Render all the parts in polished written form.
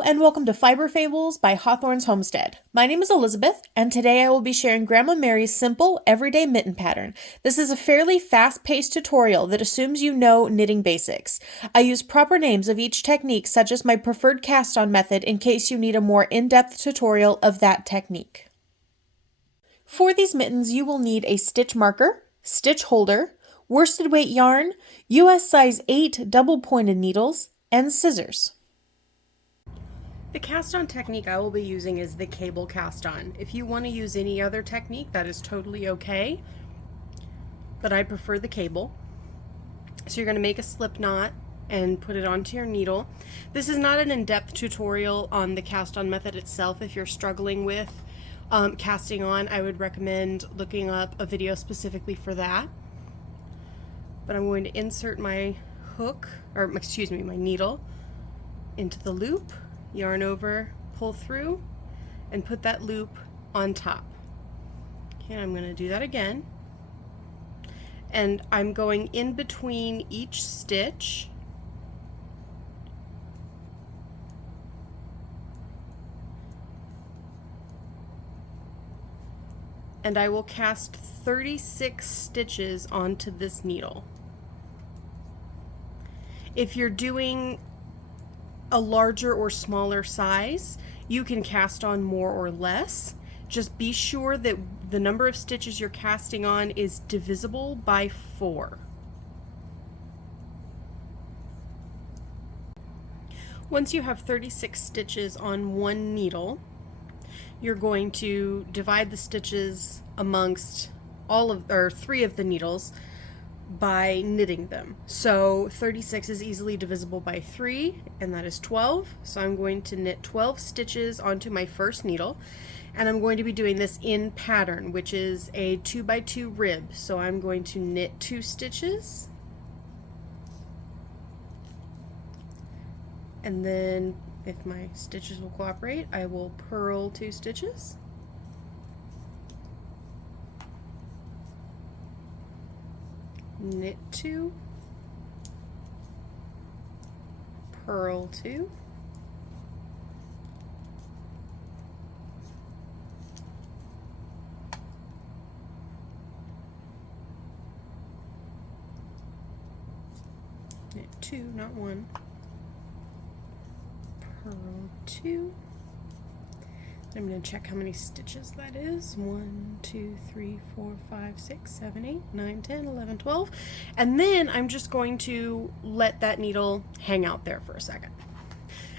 Hello and welcome to Fiber Fables by Hawthorne's Homestead. My name is Elizabeth, and today I will be sharing Grandma Mary's simple, everyday mitten pattern. This is a fairly fast-paced tutorial that assumes you know knitting basics. I use proper names of each technique, such as my preferred cast-on method, in case you need a more in-depth tutorial of that technique. For these mittens, you will need a stitch marker, stitch holder, worsted weight yarn, US size 8 double-pointed needles, and scissors. The cast-on technique I will be using is the cable cast-on. If you want to use any other technique, that is totally okay, but I prefer the cable. So you're going to make a slip knot and put it onto your needle. This is not an in-depth tutorial on the cast-on method itself. If you're struggling with casting on, I would recommend looking up a video specifically for that. But I'm going to insert my hook, or excuse me, my needle into the loop, yarn over, pull through, and put that loop on top. Okay, I'm going to do that again. And I'm going in between each stitch. And I will cast 36 stitches onto this needle. If you're doing a larger or smaller size, you can cast on more or less. Just be sure that the number of stitches you're casting on is divisible by 4. Once you have 36 stitches on one needle, you're going to divide the stitches amongst three of the needles by knitting them. So 36 is easily divisible by 3, and that is 12. So I'm going to knit 12 stitches onto my first needle, and I'm going to be doing this in pattern, which is a 2x2 rib. So I'm going to knit 2 stitches, and then if my stitches will cooperate, I will purl 2 stitches. Knit 2, purl 2, knit 2, not 1, purl 2. I'm going to check how many stitches that is. 1, 2, 3, 4, 5, 6, 7, 8, 9, 10, 11, 12. And then I'm just going to let that needle hang out there for a second.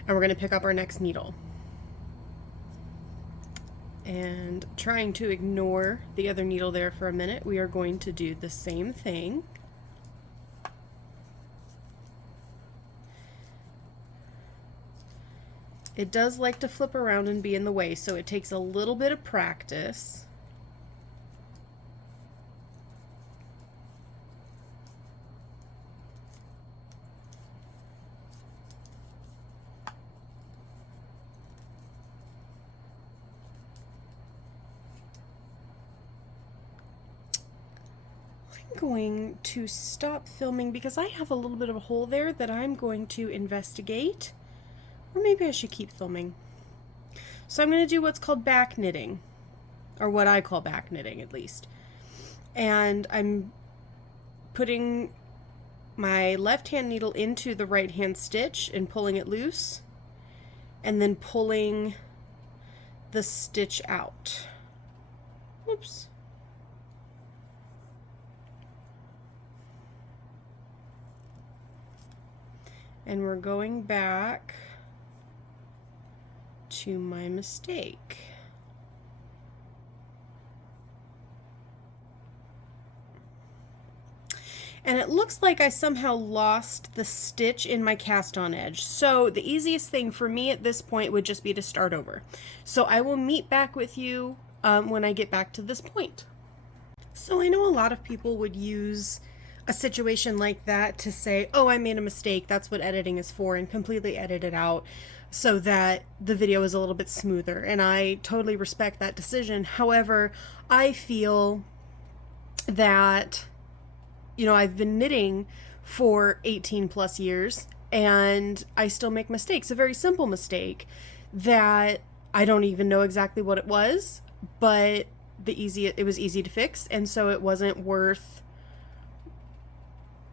And we're going to pick up our next needle. And trying to ignore the other needle there for a minute, we are going to do the same thing. It does like to flip around and be in the way, so it takes a little bit of practice. I'm going to stop filming because I have a little bit of a hole there that I'm going to investigate. Or maybe I should keep filming. So I'm going to do what's called back knitting, or what I call back knitting at least. And I'm putting my left hand needle into the right hand stitch and pulling it loose, and then pulling the stitch out. Oops. And we're going back to my mistake. And it looks like I somehow lost the stitch in my cast on edge. So the easiest thing for me at this point would just be to start over. So I will meet back with you when I get back to this point. So I know a lot of people would use a situation like that to say, oh, I made a mistake, that's what editing is for, and completely edit it out so that the video is a little bit smoother. And I totally respect that decision. However, I feel that, you know, I've been knitting for 18 plus years, and I still make mistakes. A very simple mistake that I don't even know exactly what it was, but it was easy to fix, and so it wasn't worth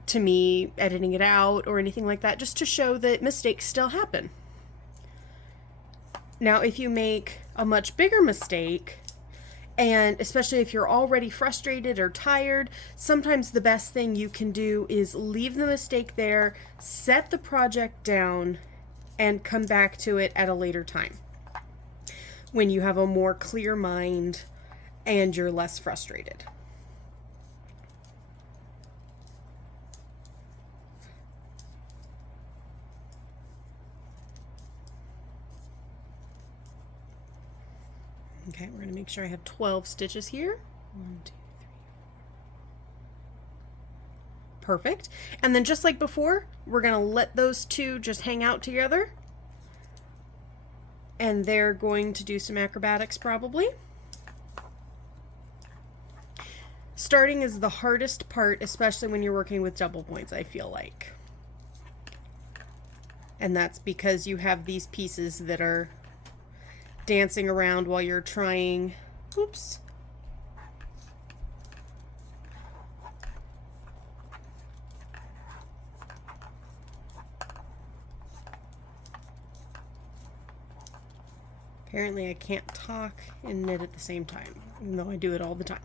to me editing it out or anything like that, just to show that mistakes still happen. Now, if you make a much bigger mistake, and especially if you're already frustrated or tired, sometimes the best thing you can do is leave the mistake there, set the project down, and come back to it at a later time when you have a more clear mind and you're less frustrated. Okay, we're going to make sure I have 12 stitches here. 1, 2, 3, 4. Perfect. And then just like before, we're going to let those two just hang out together. And they're going to do some acrobatics probably. Starting is the hardest part, especially when you're working with double points, I feel like. And that's because you have these pieces that are dancing around while you're trying. Oops. Apparently I can't talk and knit at the same time, even though I do it all the time.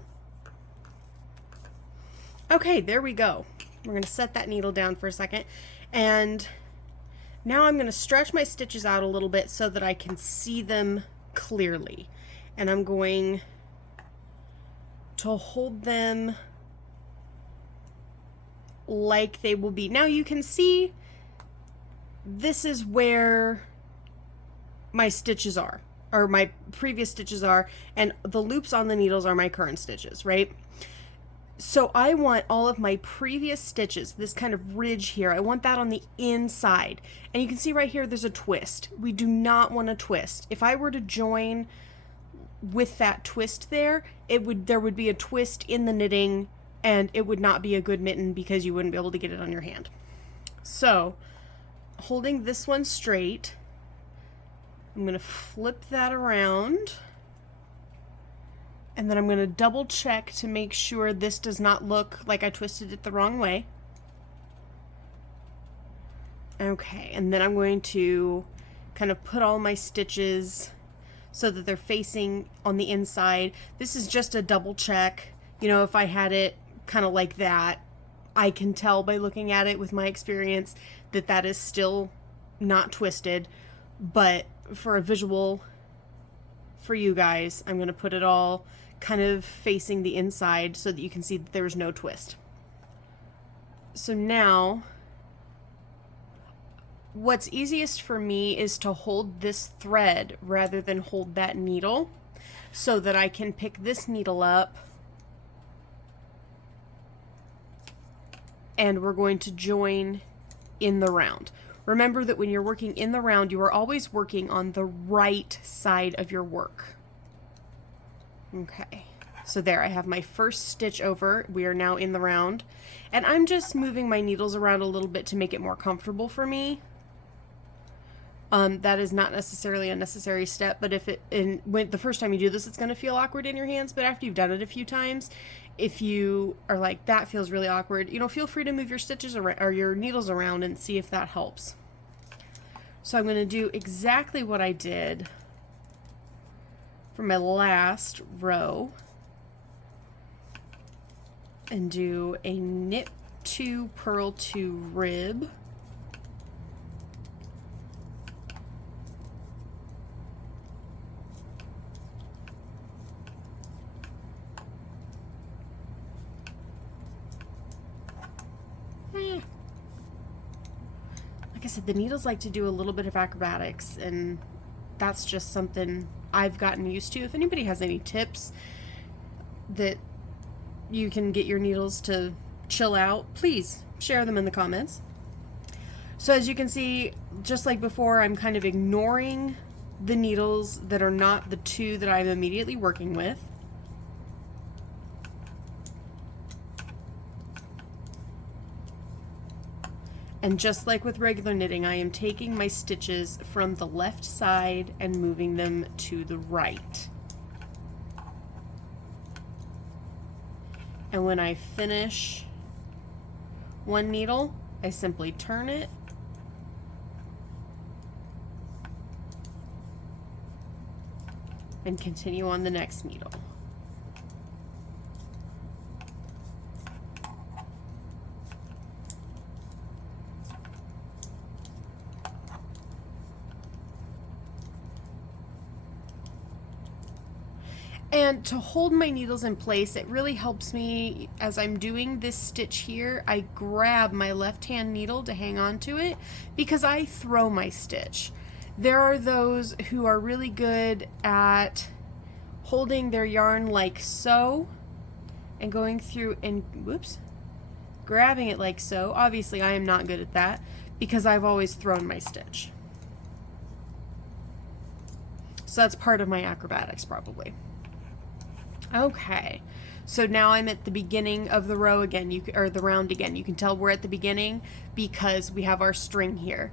Okay, there we go. We're going to set that needle down for a second, and now I'm going to stretch my stitches out a little bit so that I can see them clearly. And I'm going to hold them like they will be. Now you can see this is where my stitches are, or my previous stitches are, and the loops on the needles are my current stitches, right? So I want all of my previous stitches, this kind of ridge here, I want that on the inside. And you can see right here there's a twist. We do not want a twist. If I were to join with that twist there, there would be a twist in the knitting, and it would not be a good mitten because you wouldn't be able to get it on your hand. So holding this one straight, I'm going to flip that around, and then I'm going to double check to make sure this does not look like I twisted it the wrong way. Okay, and then I'm going to kind of put all my stitches so that they're facing on the inside. This is just a double check. You know, if I had it kind of like that, I can tell by looking at it with my experience that that is still not twisted, but for a visual for you guys, I'm going to put it all kind of facing the inside so that you can see that there's no twist. So now, what's easiest for me is to hold this thread rather than hold that needle, so that I can pick this needle up, and we're going to join in the round. Remember that when you're working in the round, you are always working on the right side of your work. Okay, so there I have my first stitch over. We are now in the round, and I'm just moving my needles around a little bit to make it more comfortable for me. That is not necessarily a necessary step, but when the first time you do this, it's going to feel awkward in your hands, but after you've done it a few times, if you are like, that feels really awkward, you know, feel free to move your stitches around, or your needles around, and see if that helps. So I'm going to do exactly what I did for my last row, and do a knit 2, purl 2 rib. Like I said, the needles like to do a little bit of acrobatics, and that's just something I've gotten used to. If anybody has any tips that you can get your needles to chill out, please share them in the comments. So as you can see, just like before, I'm kind of ignoring the needles that are not the two that I'm immediately working with. And just like with regular knitting, I am taking my stitches from the left side and moving them to the right. And when I finish one needle, I simply turn it and continue on the next needle. And to hold my needles in place, it really helps me as I'm doing this stitch here. I grab my left hand needle to hang on to it because I throw my stitch. There are those who are really good at holding their yarn like so and going through and grabbing it like so. Obviously, I am not good at that because I've always thrown my stitch. So that's part of my acrobatics probably. Okay, so now I'm at the beginning of the row again, or the round again. You can tell we're at the beginning because we have our string here.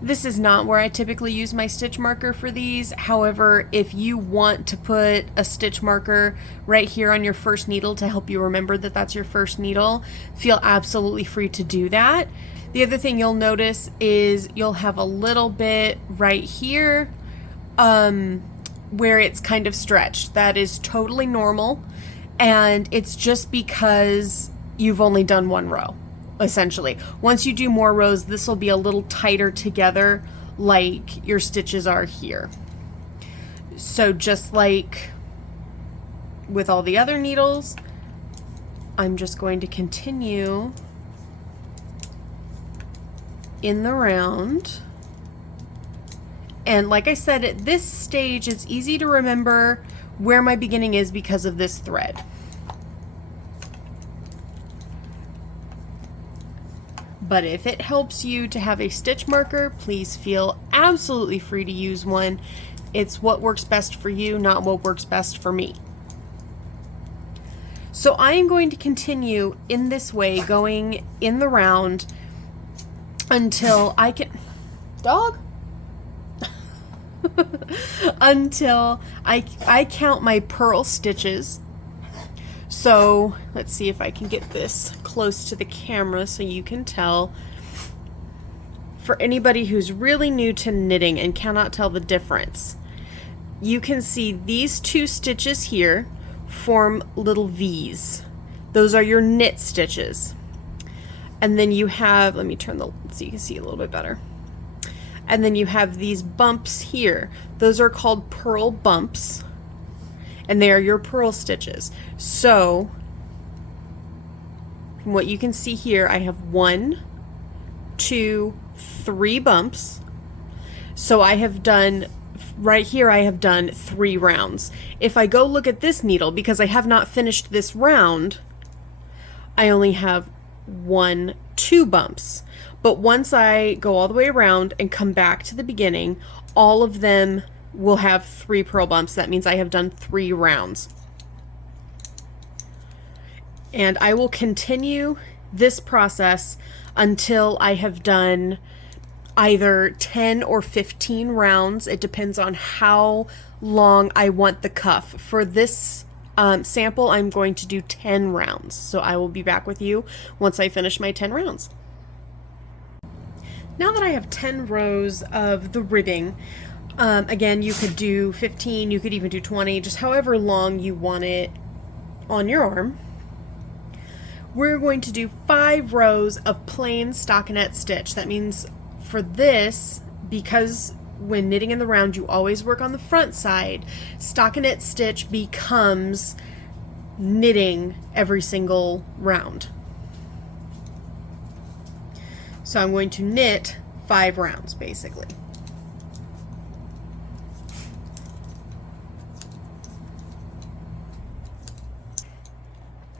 This is not where I typically use my stitch marker for these. However, if you want to put a stitch marker right here on your first needle to help you remember that that's your first needle, feel absolutely free to do that. The other thing you'll notice is you'll have a little bit right here where it's kind of stretched. That is totally normal, and it's just because you've only done one row, essentially. Once you do more rows, this will be a little tighter together like your stitches are here. So just like with all the other needles, I'm just going to continue in the round. And like I said, at this stage, it's easy to remember where my beginning is because of this thread. But if it helps you to have a stitch marker, please feel absolutely free to use one. It's what works best for you, not what works best for me. So I am going to continue in this way, going in the round until I can... Dog? Until I count my purl stitches. So let's see if I can get this close to the camera so you can tell. For anybody who's really new to knitting and cannot tell the difference, you can see these two stitches here form little V's. Those are your knit stitches. And then you have, let me turn the, so you can see a little bit better. And then you have these bumps here. Those are called purl bumps, and they are your purl stitches. So from what you can see here, I have 1, 2, 3 bumps. So I have done, right here I have done 3 rounds. If I go look at this needle, because I have not finished this round, I only have 1, 2 bumps. But once I go all the way around and come back to the beginning, all of them will have 3 purl bumps. That means I have done 3 rounds. And I will continue this process until I have done either 10 or 15 rounds. It depends on how long I want the cuff. For this sample, I'm going to do 10 rounds. So I will be back with you once I finish my 10 rounds. Now that I have 10 rows of the ribbing, again, you could do 15, you could even do 20, just however long you want it on your arm. We're going to do 5 rows of plain stockinette stitch. That means for this, because when knitting in the round, you always work on the front side, stockinette stitch becomes knitting every single round. So I'm going to knit 5 rounds, basically.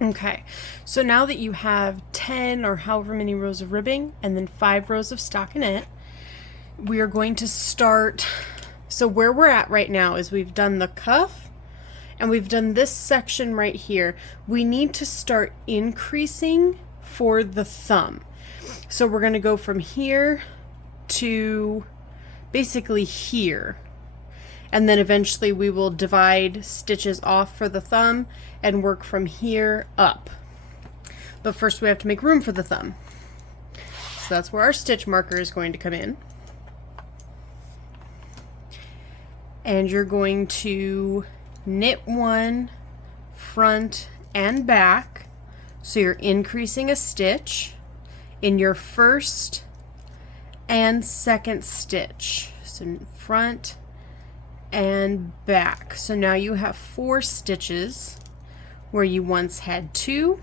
Okay, so now that you have 10 or however many rows of ribbing and then 5 rows of stockinette, we are going to start. So where we're at right now is we've done the cuff and we've done this section right here. We need to start increasing for the thumb. So we're going to go from here to basically here. And then eventually we will divide stitches off for the thumb and work from here up. But first we have to make room for the thumb. So that's where our stitch marker is going to come in. And you're going to knit one front and back. So you're increasing a stitch in your first and second stitch. So front and back. So now you have 4 stitches where you once had 2,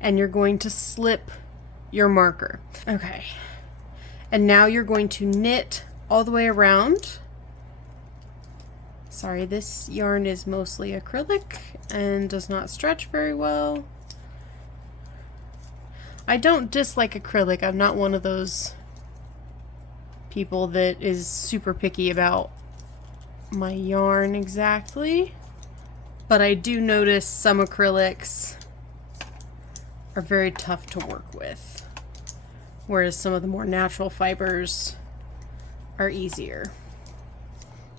and you're going to slip your marker. Okay, and now you're going to knit all the way around. Sorry, this yarn is mostly acrylic and does not stretch very well. I don't dislike acrylic. I'm not one of those people that is super picky about my yarn exactly, but I do notice some acrylics are very tough to work with, whereas some of the more natural fibers are easier.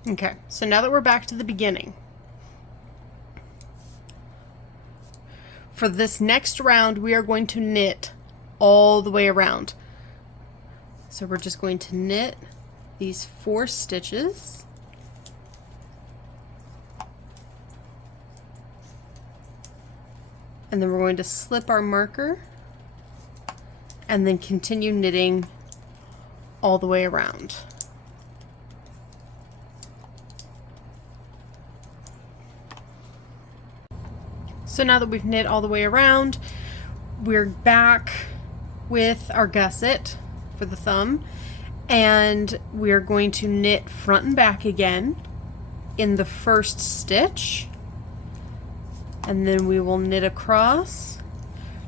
Okay, so now that we're back to the beginning, for this next round we are going to knit all the way around. So we're just going to knit these 4 stitches. And then we're going to slip our marker and then continue knitting all the way around. So now that we've knit all the way around, we're back with our gusset for the thumb, and we're going to knit front and back again in the first stitch, and then we will knit across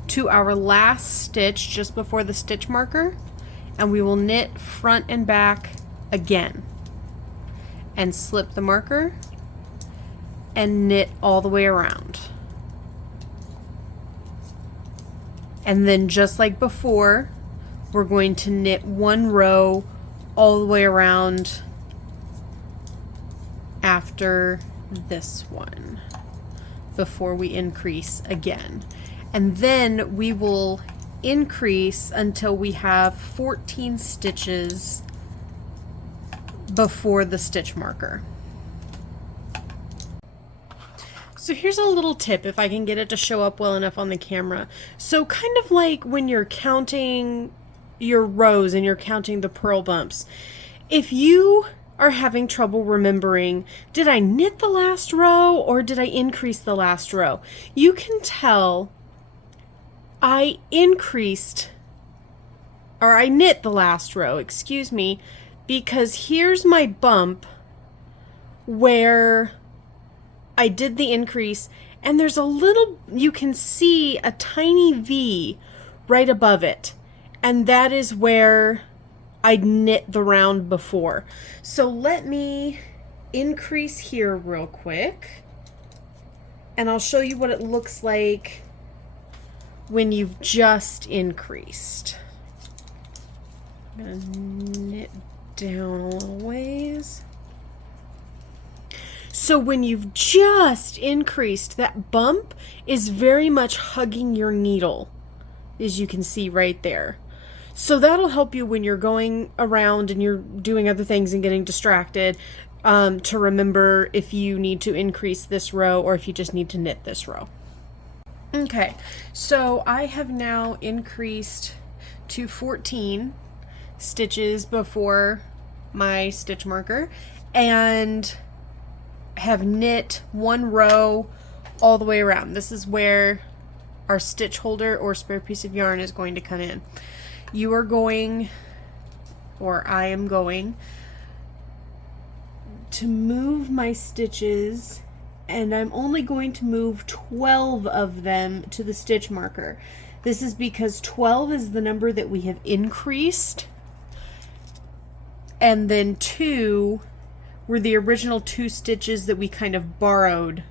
to our last stitch just before the stitch marker, and we will knit front and back again and slip the marker and knit all the way around. And then just like before, we're going to knit 1 row all the way around after this one before we increase again. And then we will increase until we have 14 stitches before the stitch marker. So here's a little tip, if I can get it to show up well enough on the camera. So kind of like when you're counting your rows and you're counting the purl bumps, if you are having trouble remembering, did I knit the last row or did I increase the last row? You can tell I increased, or I knit the last row, excuse me, because here's my bump where I did the increase, and there's a little, you can see a tiny V right above it, and that is where I knit the round before. So let me increase here real quick, and I'll show you what it looks like when you've just increased. I'm gonna knit down a little ways. So when you've just increased, that bump is very much hugging your needle, as you can see right there. So that'll help you when you're going around and you're doing other things and getting distracted, to remember if you need to increase this row or if you just need to knit this row. Okay, so I have now increased to 14 stitches before my stitch marker and have knit 1 row all the way around. This is where our stitch holder or spare piece of yarn is going to come in. You are going, or I am going, to move my stitches, and I'm only going to move 12 of them to the stitch marker. This is because 12 is the number that we have increased, and then 2 were the original 2 stitches that we kind of borrowed,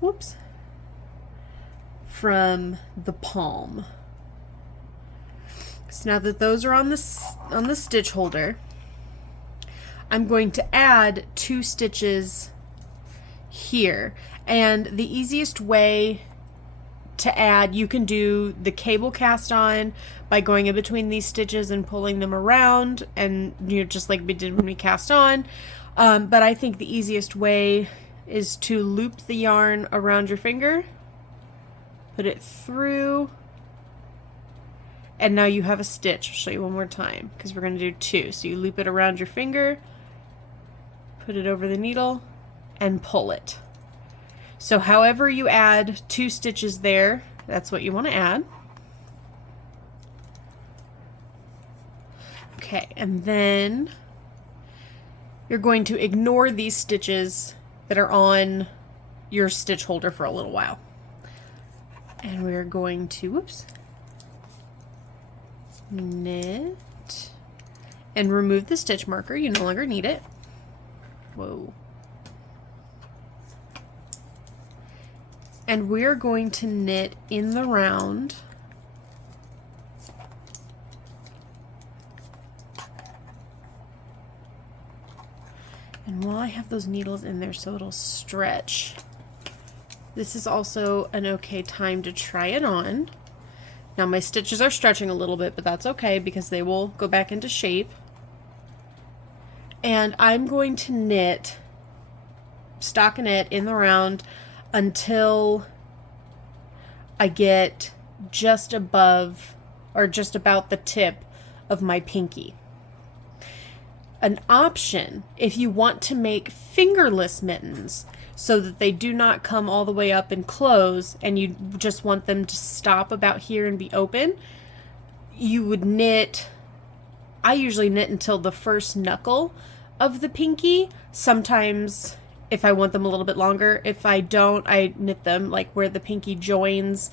whoops, from the palm. So now that those are on the stitch holder, I'm going to add 2 stitches here. And the easiest way to add, you can do the cable cast on by going in between these stitches and pulling them around, and just like we did when we cast on. But I think the easiest way is to loop the yarn around your finger, put it through, and now you have a stitch. I'll show you one more time because we're going to do 2. So you loop it around your finger, put it over the needle, and pull it. So however you add 2 stitches there, that's what you want to add. Okay, and then you're going to ignore these stitches that are on your stitch holder for a little while. And we're going to, whoops, knit and remove the stitch marker. You no longer need it. Whoa. And we're going to knit in the round. And while I have those needles in there so it'll stretch, this is also an okay time to try it on. Now my stitches are stretching a little bit, but that's okay because they will go back into shape. And I'm going to knit stockinette in the round until I get just above or just about the tip of my pinky. An option, if you want to make fingerless mittens so that they do not come all the way up and close and you just want them to stop about here and be open, you would knit, I usually knit until the first knuckle of the pinky. Sometimes if I want them a little bit longer. If I don't, I knit them like where the pinky joins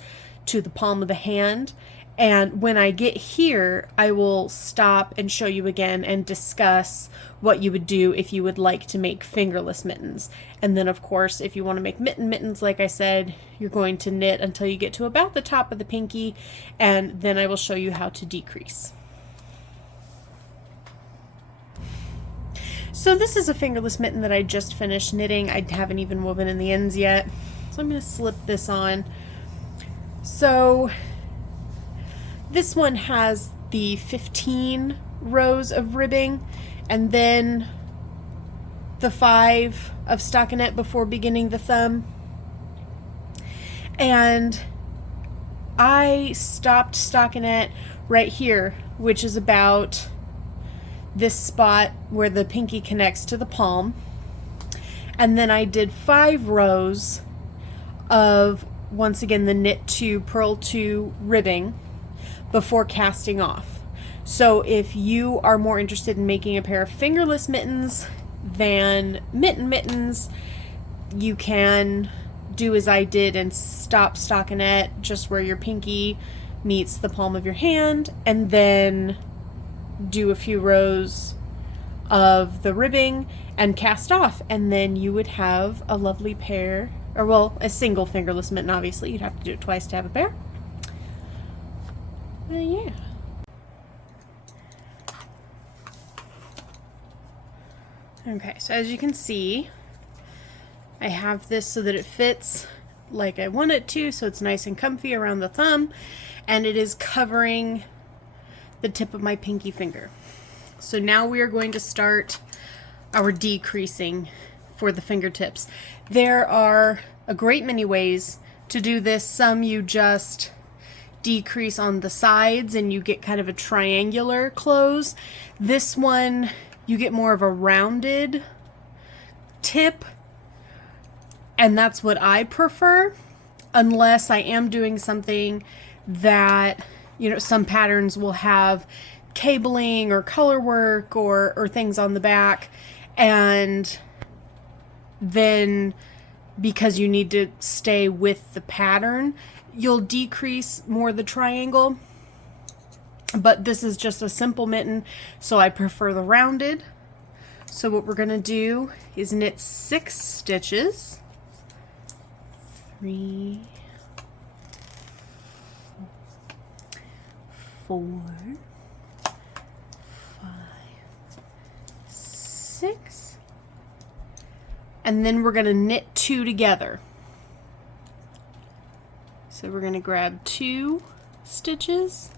to the palm of the hand. And when I get here, I will stop and show you again and discuss what you would do if you would like to make fingerless mittens. And then of course, if you want to make mittens, like I said, you're going to knit until you get to about the top of the pinky, and then I will show you how to decrease. So this is a fingerless mitten that I just finished knitting. I haven't even woven in the ends yet. So I'm going to slip this on. So this one has the 15 rows of ribbing and then the 5 of stockinette before beginning the thumb. And I stopped stockinette right here, which is about this spot where the pinky connects to the palm. And then I did 5 rows of, once again, the knit 2, purl 2 ribbing before casting off. So if you are more interested in making a pair of fingerless mittens than mittens, you can do as I did and stop stockinette just where your pinky meets the palm of your hand, and then do a few rows of the ribbing and cast off, and then you would have a lovely pair, or well, a single fingerless mitten. Obviously you'd have to do it twice to have a pair. Yeah. Okay, so as you can see, I have this so that it fits like I want it to, so it's nice and comfy around the thumb, and it is covering the tip of my pinky finger. So now we are going to start our decreasing for the fingertips. There are a great many ways to do this. Some you just decrease on the sides and you get kind of a triangular close. This one you get more of a rounded tip, and that's what I prefer, unless I am doing something that, you know, some patterns will have cabling or color work or things on the back, and then because you need to stay with the pattern, you'll decrease more the triangle. But this is just a simple mitten, so I prefer the rounded. So what we're going to do is knit 6 stitches. 3, 4, 6. And then we're going to knit 2 together. So we're going to grab 2 stitches,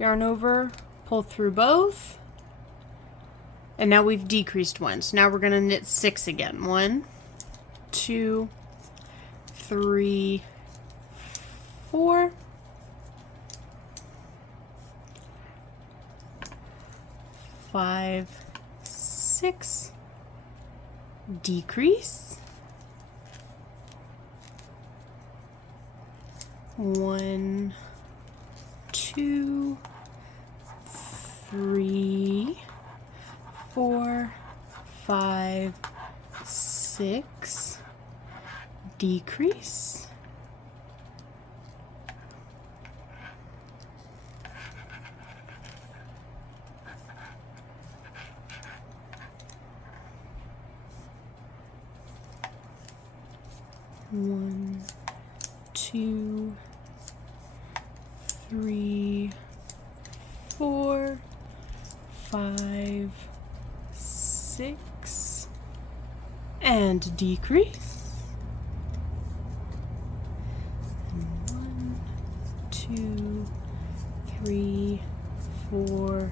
yarn over, pull through both, and now we've decreased 1. So now we're going to knit 6 again. 1, 2, 3, 4, 5, 6, decrease, 1, 2, 3, 4, 5, 6, decrease, 1, 2, 3, 4, 5, 6, and decrease. 1, 2, 3, 4,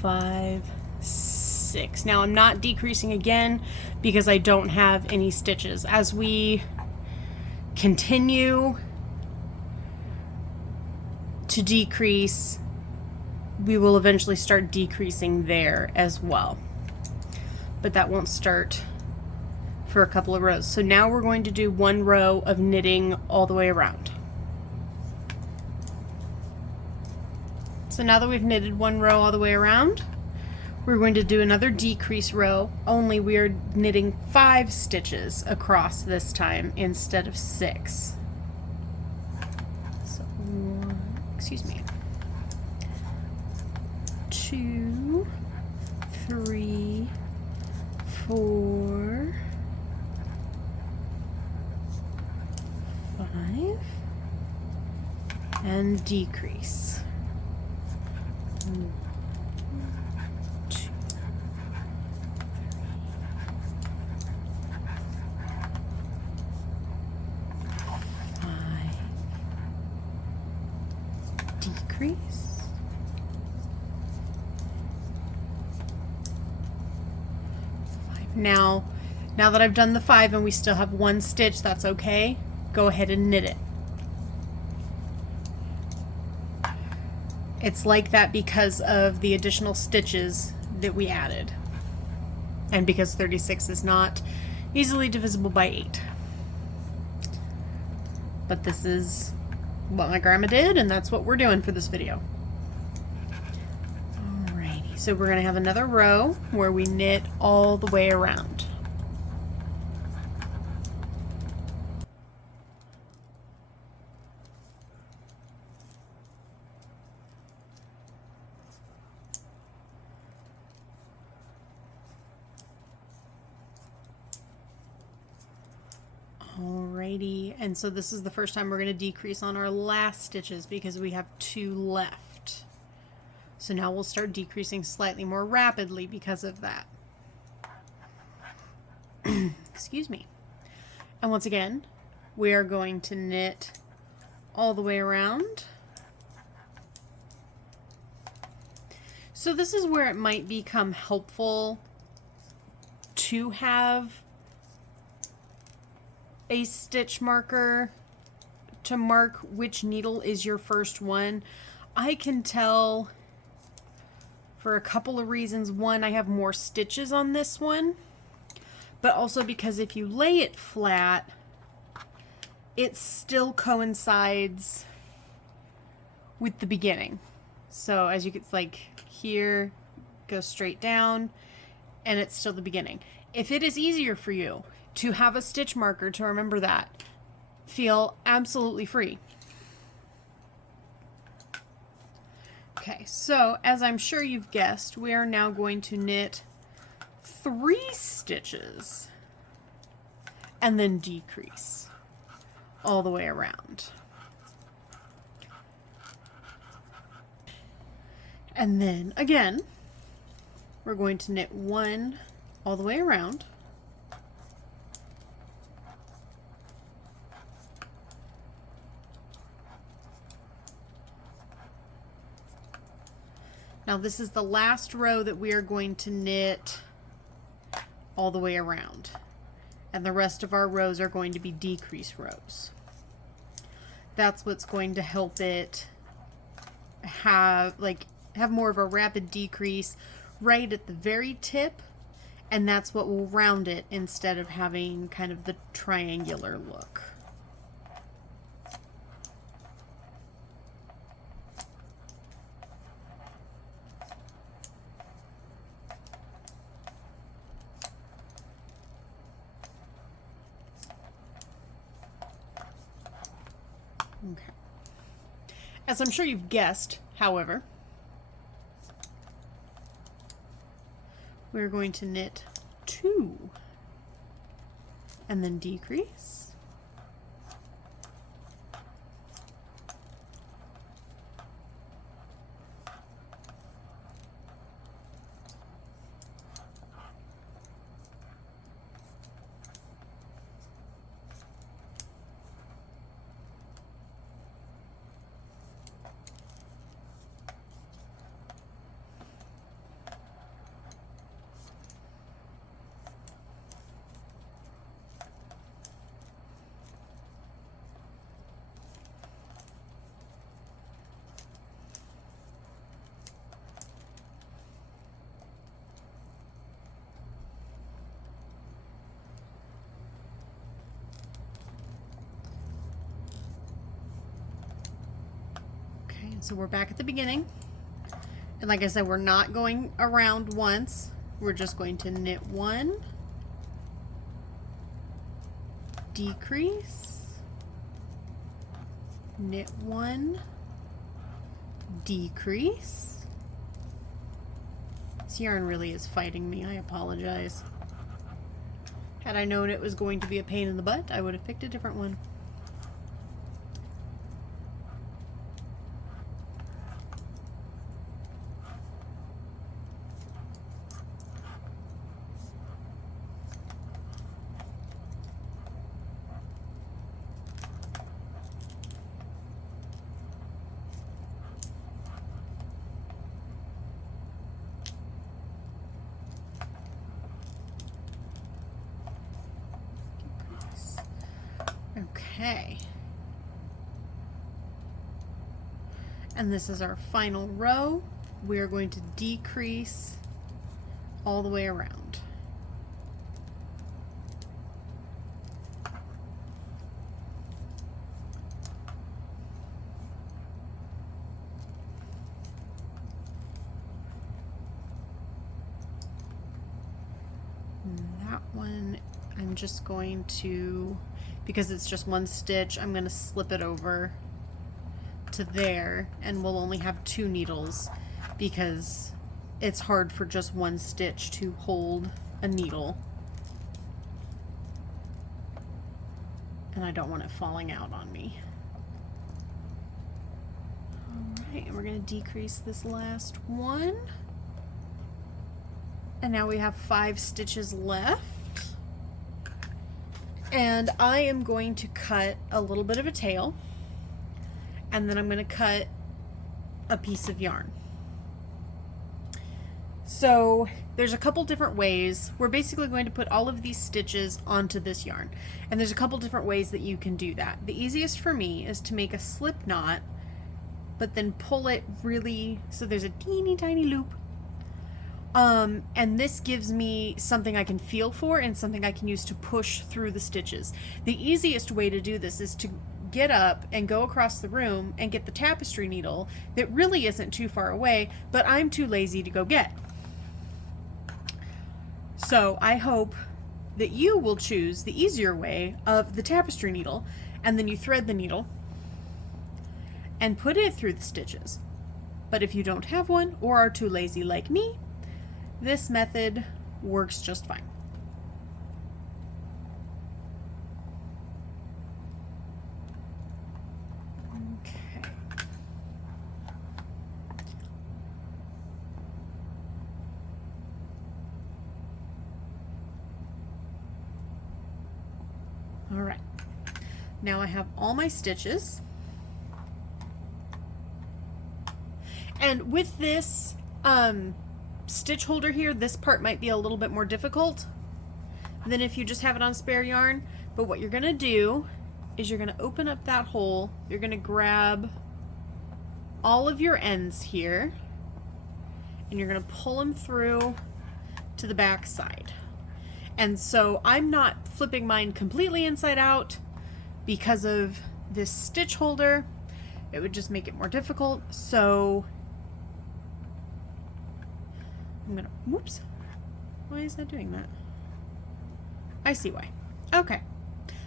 5, 6. Now I'm not decreasing again because I don't have any stitches. As we continue to decrease, we will eventually start decreasing there as well, but that won't start for a couple of rows. So now we're going to do 1 row of knitting all the way around. So now that we've knitted 1 row all the way around, we're going to do another decrease row, only we are knitting 5 stitches across this time instead of 6. So 2, 3, 4, 5, and decrease. 1, 2, 5, decrease. 5. Now that I've done the 5 and we still have 1 stitch, that's okay. Go ahead and knit it. It's like that because of the additional stitches that we added, and because 36 is not easily divisible by 8. But this is what my grandma did, and that's what we're doing for this video. Alrighty, so we're going to have another row where we knit all the way around. Alrighty, and so this is the first time we're going to decrease on our last stitches because we have 2 left. So now we'll start decreasing slightly more rapidly because of that. Excuse me. And once again, we are going to knit all the way around. So this is where it might become helpful to have a stitch marker to mark which needle is your first one. I can tell for a couple of reasons. One, I have more stitches on this one, but also because if you lay it flat, it still coincides with the beginning. So as you can, like here, go straight down, and it's still the beginning. If it is easier for you to have a stitch marker to remember that, feel absolutely free. Okay, so as I'm sure you've guessed, we are now going to knit 3 stitches and then decrease all the way around. And then again, we're going to knit 1, all the way around. Now this is the last row that we are going to knit all the way around. And the rest of our rows are going to be decrease rows. That's what's going to help it have more of a rapid decrease right at the very tip, and that's what will round it instead of having kind of the triangular look. Okay. As I'm sure you've guessed, however, we're going to knit 2 and then decrease. So we're back at the beginning. And like I said, we're not going around once. We're just going to knit 1, decrease, knit 1, decrease. This yarn really is fighting me. I apologize. Had I known it was going to be a pain in the butt, I would have picked a different one. Okay. And this is our final row. We're going to decrease all the way around. And that one, I'm just going to, because it's just one stitch, I'm going to slip it over to there, and we'll only have 2 needles because it's hard for just one stitch to hold a needle, and I don't want it falling out on me. Alright, and we're going to decrease this last one, and now we have 5 stitches left. And I am going to cut a little bit of a tail, and then I'm going to cut a piece of yarn. So there's a couple different ways. We're basically going to put all of these stitches onto this yarn, and there's a couple different ways that you can do that. The easiest for me is to make a slip knot, but then pull it really, so there's a teeny tiny loop. And this gives me something I can feel for and something I can use to push through the stitches. The easiest way to do this is to get up and go across the room and get the tapestry needle that really isn't too far away, but I'm too lazy to go get. So I hope that you will choose the easier way of the tapestry needle, and then you thread the needle and put it through the stitches. But if you don't have one or are too lazy like me, this method works just fine. Okay. All right, now I have all my stitches. And with this stitch holder here, this part might be a little bit more difficult than if you just have it on spare yarn. But what you're gonna do is you're gonna open up that hole, you're gonna grab all of your ends here, and you're gonna pull them through to the back side. And so I'm not flipping mine completely inside out because of this stitch holder. It would just make it more difficult. So I'm gonna, whoops, why is that doing that? I see why. Okay,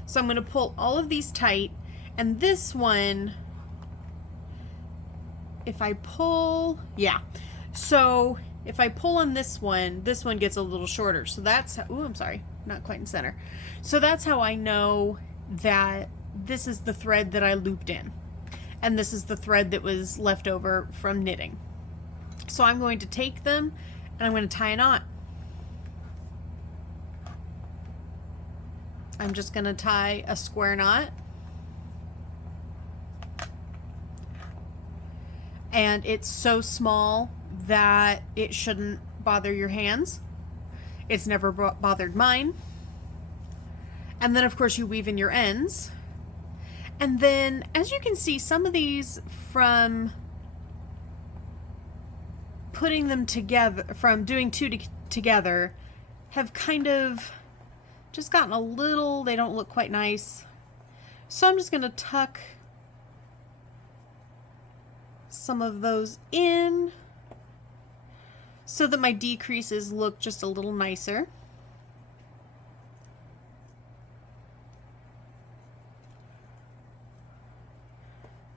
so I'm gonna pull all of these tight, and this one, if I pull, yeah, so if I pull on this one gets a little shorter. So that's, oh, I'm sorry, not quite in center. So that's how I know that this is the thread that I looped in, and this is the thread that was left over from knitting. So I'm going to take them and I'm going to tie a knot. I'm just going to tie a square knot. And it's so small that it shouldn't bother your hands. It's never bothered mine. And then of course you weave in your ends. And then, as you can see, some of these from putting them together, from doing two together, have kind of just gotten a little, they don't look quite nice. So I'm just going to tuck some of those in so that my decreases look just a little nicer.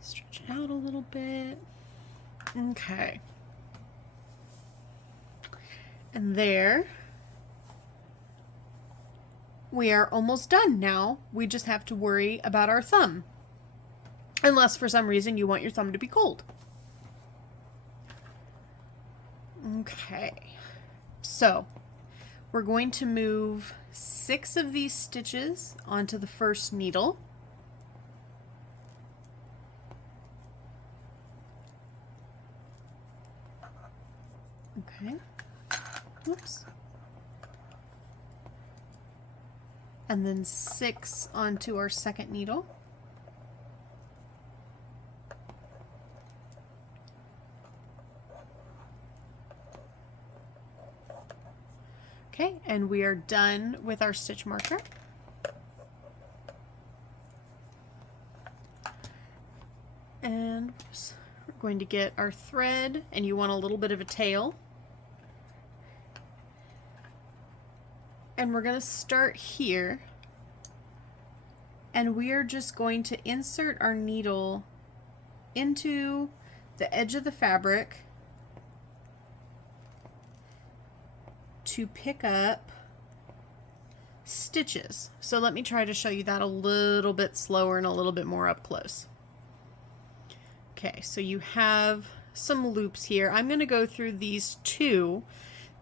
Stretch it out a little bit. Okay. And there. We are almost done now. We just have to worry about our thumb. Unless for some reason you want your thumb to be cold. Okay. So, we're going to move 6 of these stitches onto the first needle. Okay. Oops. And then 6 onto our second needle. Okay, and we are done with our stitch marker. And we're going to get our thread, and you want a little bit of a tail. And we're going to start here, and we are just going to insert our needle into the edge of the fabric to pick up stitches. So let me try to show you that a little bit slower and a little bit more up close. Okay, so you have some loops here. I'm going to go through these 2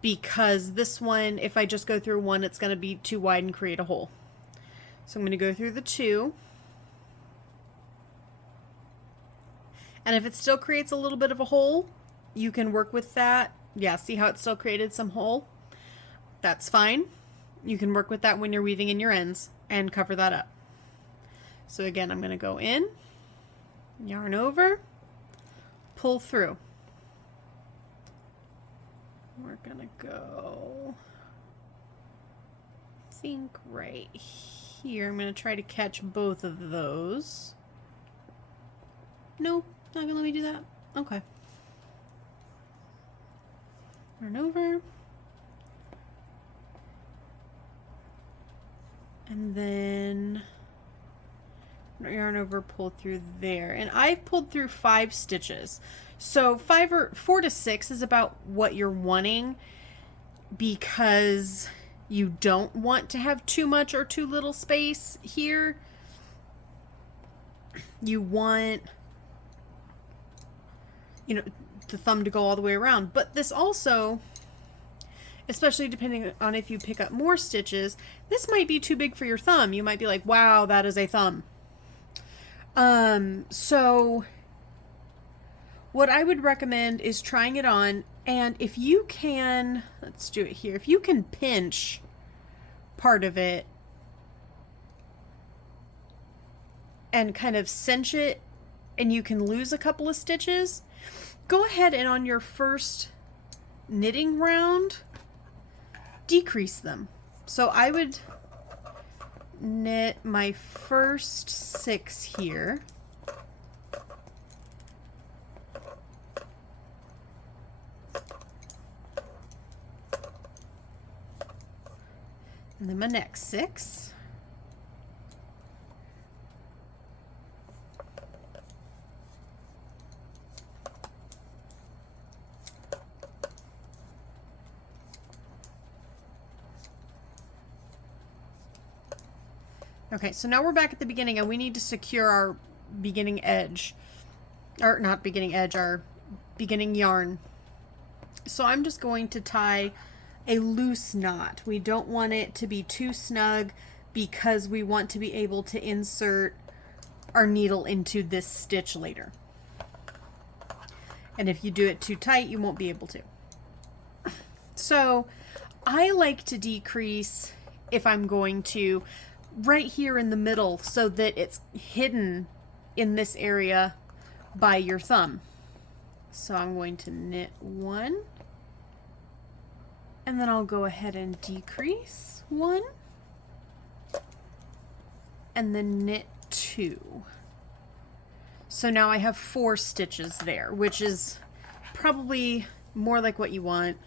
because this one, if I just go through one, it's going to be too wide and create a hole. So I'm going to go through the 2. And if it still creates a little bit of a hole, you can work with that. Yeah, see how it still created some hole? That's fine. You can work with that when you're weaving in your ends and cover that up. So again, I'm going to go in, yarn over, pull through. We're going to go, I think right here. I'm going to try to catch both of those. Nope, not going to let me do that. Okay. Yarn over. And then yarn over, pull through there. And I've pulled through 5 stitches. So 4 to 6 is about what you're wanting, because you don't want to have too much or too little space here. You want, you know, the thumb to go all the way around. But this also especially depending on if you pick up more stitches, this might be too big for your thumb. You might be like, wow, that is a thumb. So what I would recommend is trying it on, and if you can, let's do it here, if you can pinch part of it and kind of cinch it, and you can lose a couple of stitches, go ahead and on your first knitting round, decrease them. So I would knit my first 6 here. And then my next 6. Okay, so now we're back at the beginning and we need to secure our beginning edge. Or not beginning edge, our beginning yarn. So I'm just going to tie a loose knot. We don't want it to be too snug because we want to be able to insert our needle into this stitch later. And if you do it too tight, you won't be able to. So I like to decrease, if I'm going to, right here in the middle so that it's hidden in this area by your thumb. So I'm going to knit 1, and then I'll go ahead and decrease 1, and then knit 2. So now I have 4 stitches there, which is probably more like what you want.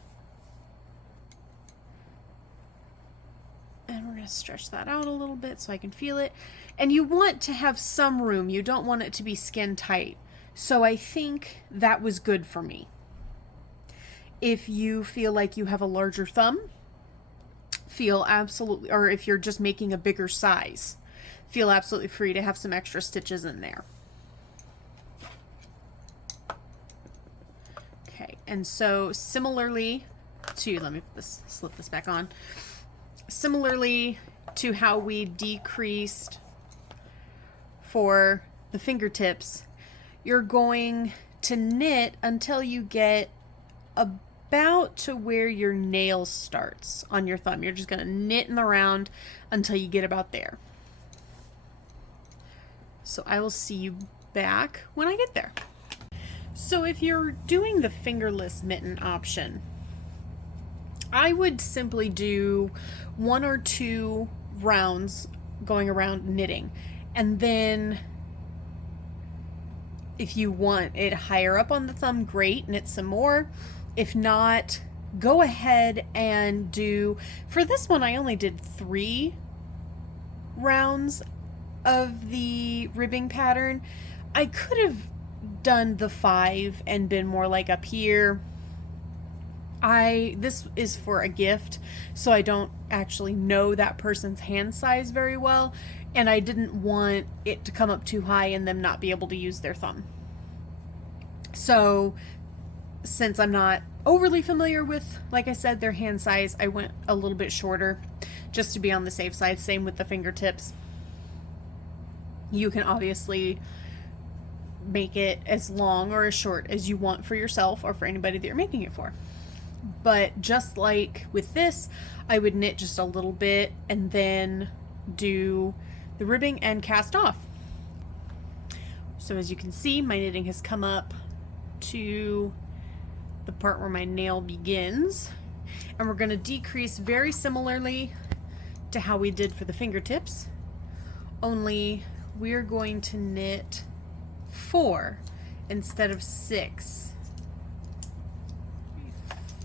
And we're going to stretch that out a little bit so I can feel it. And you want to have some room. You don't want it to be skin tight. So I think that was good for me. If you feel like you have a larger thumb, feel absolutely, or if you're just making a bigger size, feel absolutely free to have some extra stitches in there. Okay, and so similarly to, let me slip this back on. Similarly to how we decreased for the fingertips, you're going to knit until you get about to where your nail starts on your thumb. You're just going to knit in the round until you get about there. So I will see you back when I get there. So if you're doing the fingerless mitten option, I would simply do 1 or 2 rounds going around knitting, and then if you want it higher up on the thumb, great, knit some more. If not, go ahead and do, for this one I only did 3 rounds of the ribbing pattern. I could have done the 5 and been more like up here. This is for a gift, so I don't actually know that person's hand size very well, and I didn't want it to come up too high and them not be able to use their thumb. So since I'm not overly familiar with, like I said, their hand size, I went a little bit shorter just to be on the safe side. Same with the fingertips. You can obviously make it as long or as short as you want for yourself or for anybody that you're making it for. But just like with this, I would knit just a little bit and then do the ribbing and cast off. So as you can see, my knitting has come up to the part where my nail begins, and we're going to decrease very similarly to how we did for the fingertips, only we're going to knit 4 instead of 6.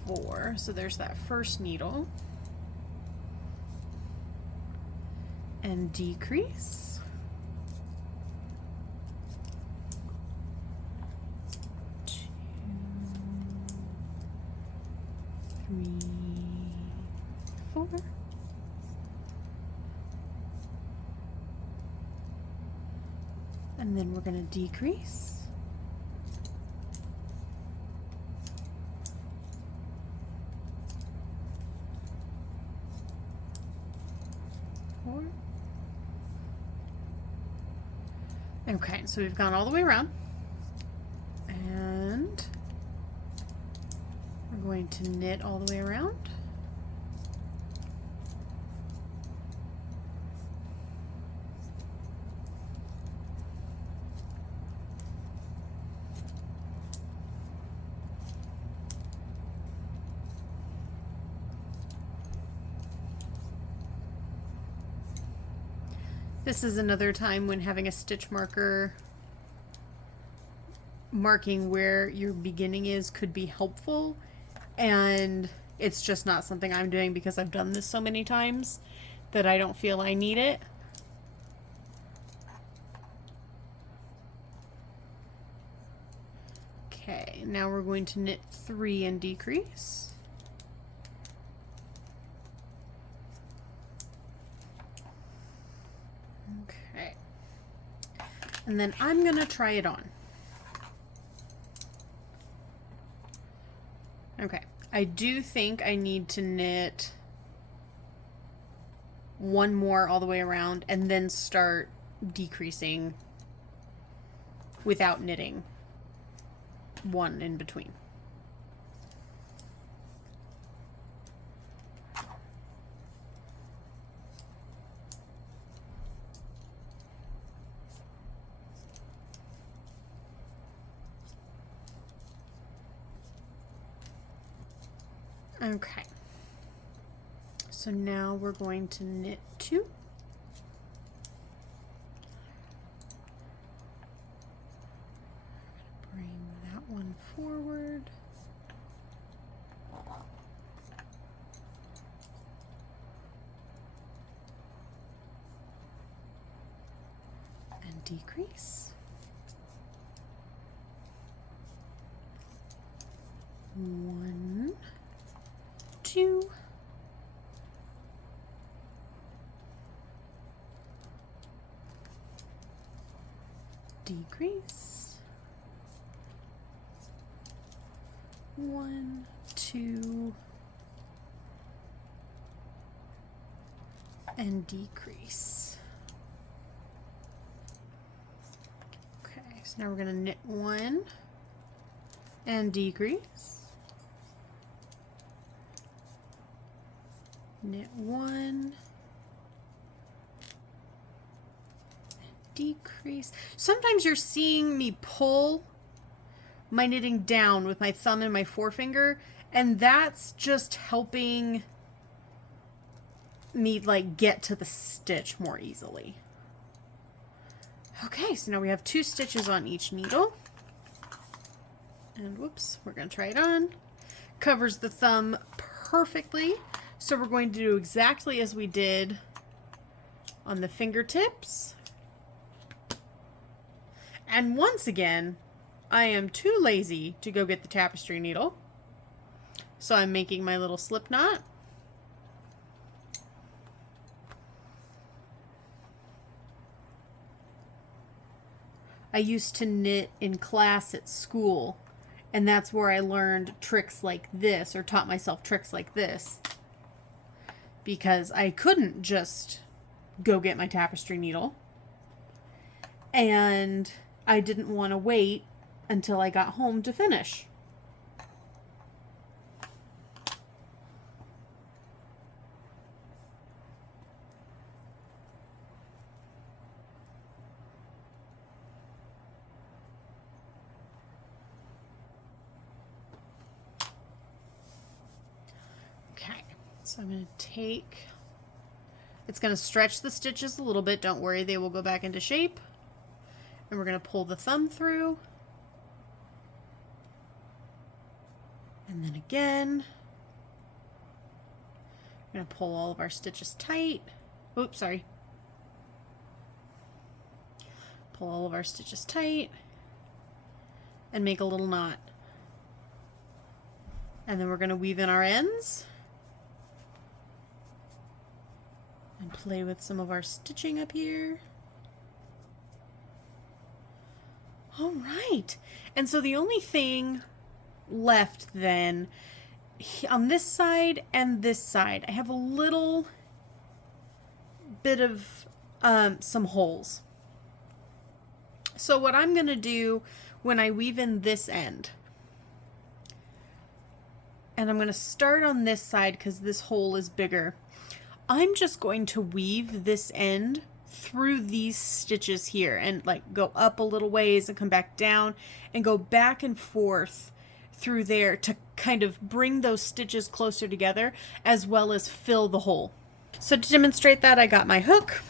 4, so there's that first needle, and decrease, 2, 3, 4, and then we're going to decrease, 4. Okay, so we've gone all the way around. And we're going to knit all the way around. This is another time when having a stitch marker marking where your beginning is could be helpful, and it's just not something I'm doing because I've done this so many times that I don't feel I need it. Okay, now we're going to knit 3 and decrease. Okay, and then I'm gonna try it on. Okay, I do think I need to knit 1 more all the way around and then start decreasing without knitting 1 in between. Okay, so now we're going to knit 2. Bring that one forward. And decrease. 1, 2, decrease, 1, 2, and decrease. Okay, so now we're going to knit 1 and decrease. Knit 1, decrease. Sometimes you're seeing me pull my knitting down with my thumb and my forefinger, and that's just helping me like get to the stitch more easily. Okay, so now we have 2 stitches on each needle. And whoops, we're going to try it on. Covers the thumb perfectly. So we're going to do exactly as we did on the fingertips. And once again, I am too lazy to go get the tapestry needle. So I'm making my little slip knot. I used to knit in class at school, and that's where I learned tricks like this, or taught myself tricks like this. Because I couldn't just go get my tapestry needle. And I didn't want to wait until I got home to finish. Okay, so I'm going to take, it's going to stretch the stitches a little bit. Don't worry, they will go back into shape. And we're going to pull the thumb through. And then again. We're going to pull all of our stitches tight. Oops, sorry. Pull all of our stitches tight. And make a little knot. And then we're going to weave in our ends. And play with some of our stitching up here. All right. And so the only thing left then on this side and this side, I have a little bit of some holes. So what I'm going to do when I weave in this end, and I'm going to start on this side because this hole is bigger, I'm just going to weave this end through these stitches here and like go up a little ways and come back down and go back and forth through there to kind of bring those stitches closer together as well as fill the hole. So to demonstrate that, I got my hook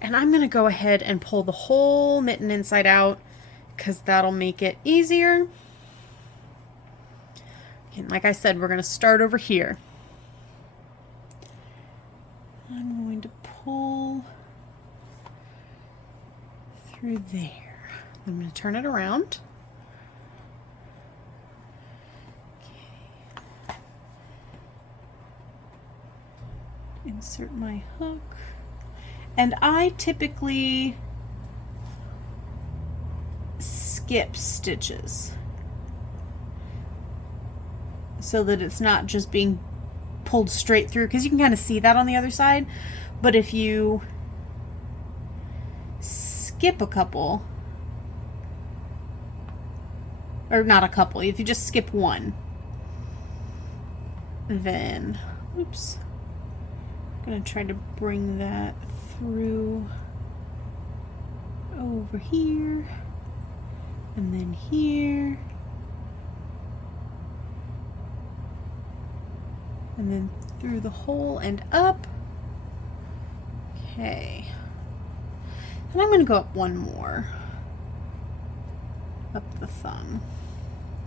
and I'm going to go ahead and pull the whole mitten inside out because that'll make it easier. And like I said, we're going to start over here. I'm going to pull through there. I'm going to turn it around. Okay. Insert my hook. And I typically skip stitches so that it's not just being pulled straight through, because you can kind of see that on the other side. But if you skip a couple, or not a couple, if you just skip one, then, oops, I'm going to try to bring that through over here, and then here, and then through the hole and up. Okay. And I'm going to go up one more. Up the thumb.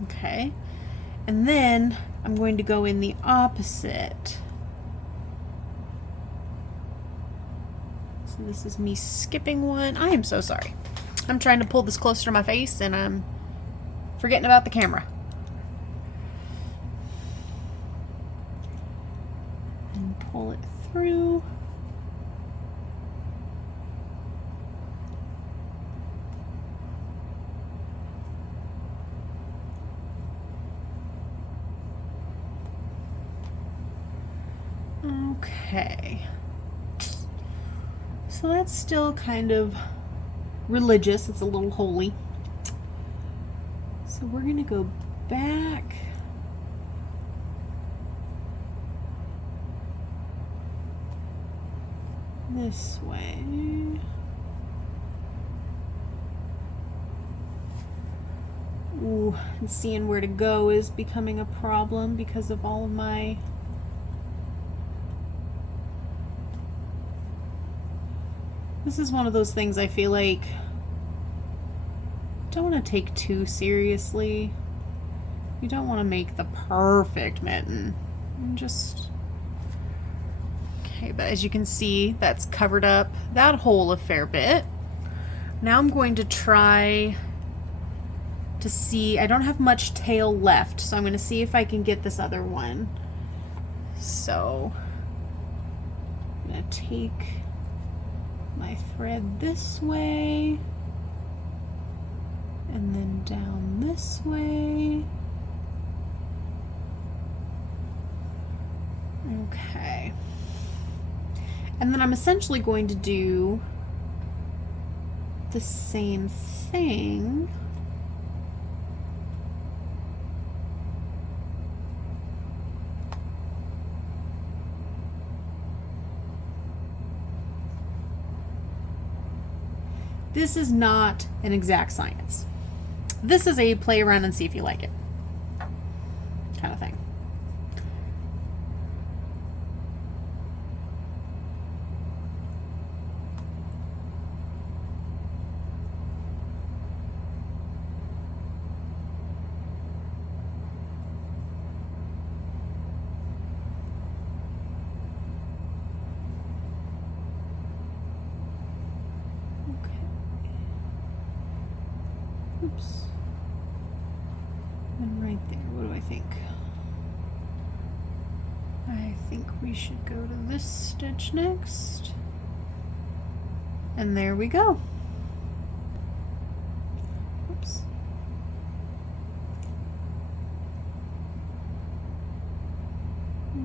Okay. And then I'm going to go in the opposite. So this is me skipping one. I am so sorry. I'm trying to pull this closer to my face and I'm forgetting about the camera. And pull it through. Okay. So that's still kind of religious. It's a little holy. So we're going to go back. This way. Ooh, and seeing where to go is becoming a problem because of all of my This is one of those things I feel like don't want to take too seriously. You don't want to make the perfect mitten. Just okay, but as you can see, that's covered up that hole a fair bit. Now I'm going to try to see, I don't have much tail left, so I'm going to see if I can get this other one. So I'm going to take my thread this way and then down this way. Okay. And then I'm essentially going to do the same thing This is not an exact science. This is a play around and see if you like it kind of thing. Oops. And right there, what do I think? I think we should go to this stitch next. And there we go. Oops.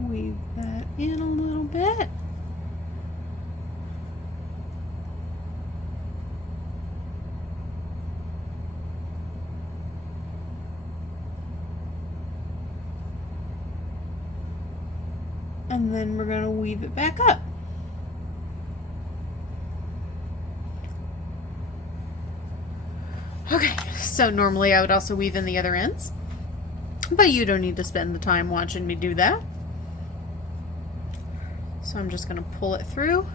Weave that in a little bit. And then we're going to weave it back up. Okay, so normally I would also weave in the other ends, but you don't need to spend the time watching me do that. So I'm just going to pull it through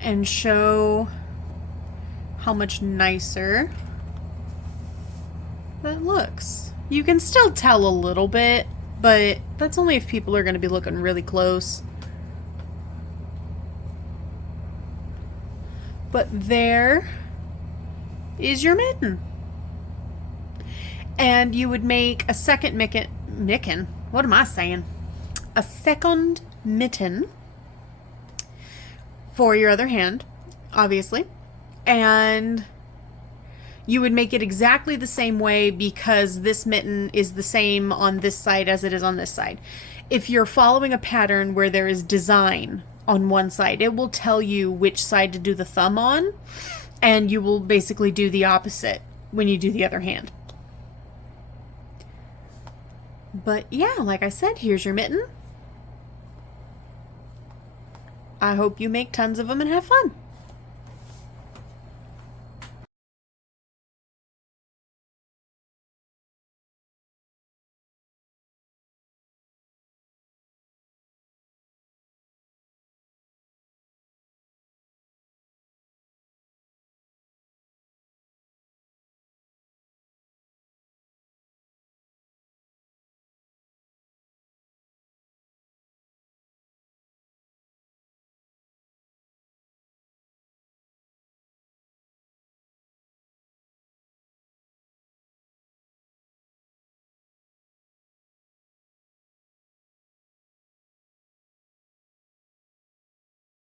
and show how much nicer that looks. You can still tell a little bit, but that's only if people are going to be looking really close. But there is your mitten. And you would make a second mitten. What am I saying? A second mitten for your other hand, obviously. And you would make it exactly the same way because this mitten is the same on this side as it is on this side. If you're following a pattern where there is design on one side, it will tell you which side to do the thumb on, and you will basically do the opposite when you do the other hand. But yeah, like I said, here's your mitten. I hope you make tons of them and have fun.